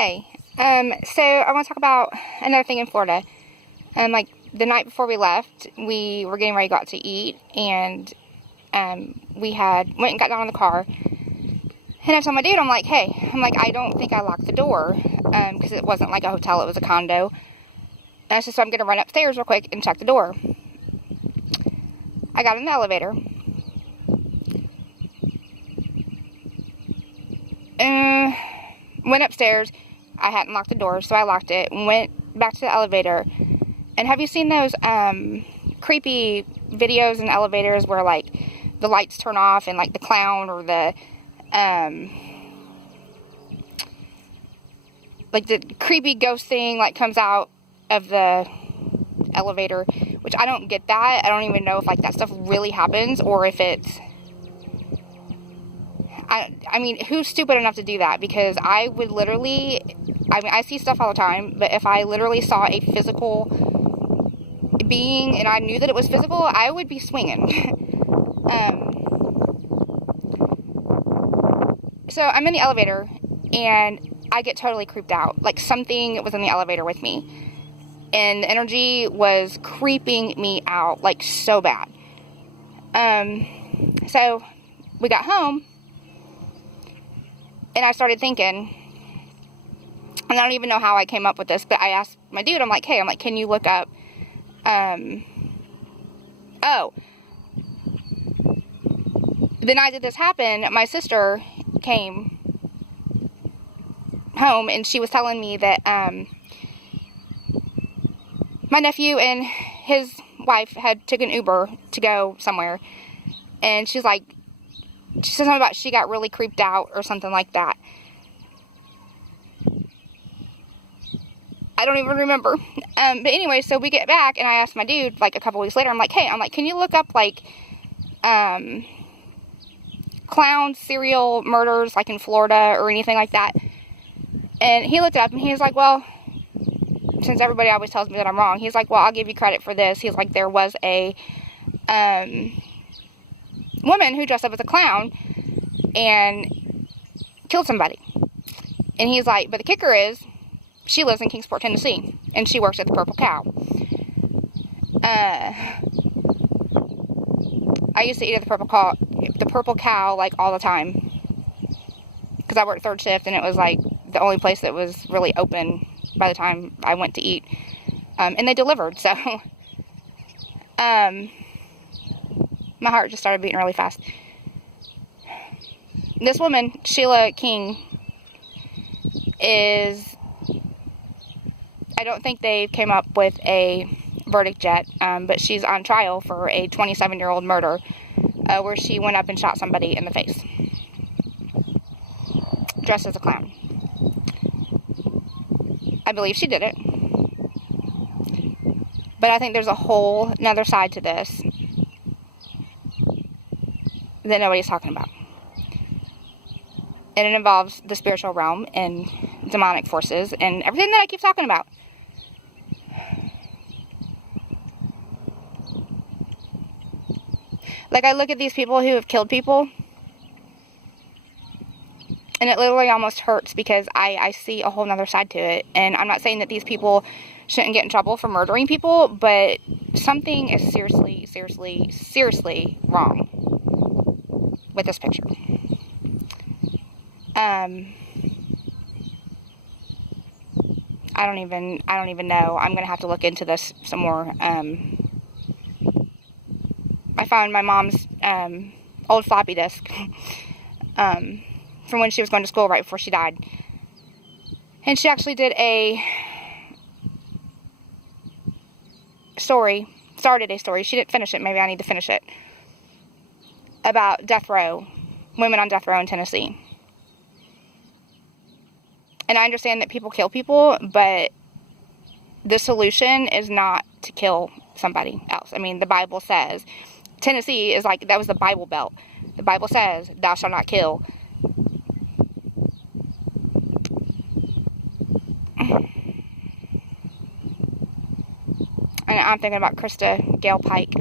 Hey, so I want to talk about another thing in Florida. Like the night before we left, we were getting ready to go out to eat, and we went and got down in the car. And I told my dude, I don't think I locked the door, because it wasn't like a hotel, it was a condo. And I said, so I'm going to run upstairs real quick and check the door. I got in the elevator. Went upstairs. I hadn't locked the door, so I locked it. Went back to the elevator. And have you seen those creepy videos in elevators where, like, the lights turn off and, like, the clown or the, like, the creepy ghost thing, like, comes out of the elevator? Which I don't get that. I don't even know if, like, that stuff really happens or if it's... I mean, who's stupid enough to do that? Because I would literally... I see stuff all the time, but if I literally saw a physical being and I knew that it was physical, I would be swinging. So I'm in the elevator, and I get totally creeped out. Like, something was in the elevator with me. And the energy was creeping me out, like, so bad. So we got home, and I started thinking, and I don't even know how I came up with this, but I asked my dude, hey, can you look up, oh, the night that this happened, my sister came home, and she was telling me that, my nephew and his wife had taken Uber to go somewhere, and she said something about she got really creeped out or something like that. I don't even remember. But anyway, so we get back, and I asked my dude, like, a couple weeks later, hey, can you look up, like, clown serial murders, like, in Florida or anything like that? And he looked it up, and he was like, well, since everybody always tells me that I'm wrong, he's like, well, I'll give you credit for this. He's like, there was a, woman who dressed up as a clown and killed somebody. And he's like, but the kicker is, she lives in Kingsport, Tennessee, and she works at the Purple Cow. I used to eat at the Purple Cow, like, all the time, because I worked third shift, and it was, like, the only place that was really open by the time I went to eat, and they delivered, so, my heart just started beating really fast. This woman, Sheila King, I don't think they came up with a verdict yet, but she's on trial for a 27-year-old murder, where she went up and shot somebody in the face, dressed as a clown. I believe she did it, but I think there's a whole another side to this that nobody's talking about. And it involves the spiritual realm and demonic forces and everything that I keep talking about. Like, I look at these people who have killed people, and it literally almost hurts because I see a whole nother side to it. And I'm not saying that these people shouldn't get in trouble for murdering people, but something is seriously, seriously, seriously wrong with this picture. I don't even know. I'm gonna have to look into this some more. I found my mom's old floppy disk from when she was going to school right before she died, and she actually did started a story. She didn't finish it. Maybe I need to finish it, about death row, women on death row in Tennessee. And I understand that people kill people, but the solution is not to kill somebody else. I mean, the Bible says, Tennessee is like, that was the Bible Belt. The Bible says, thou shalt not kill. And I'm thinking about Krista Gale Pike.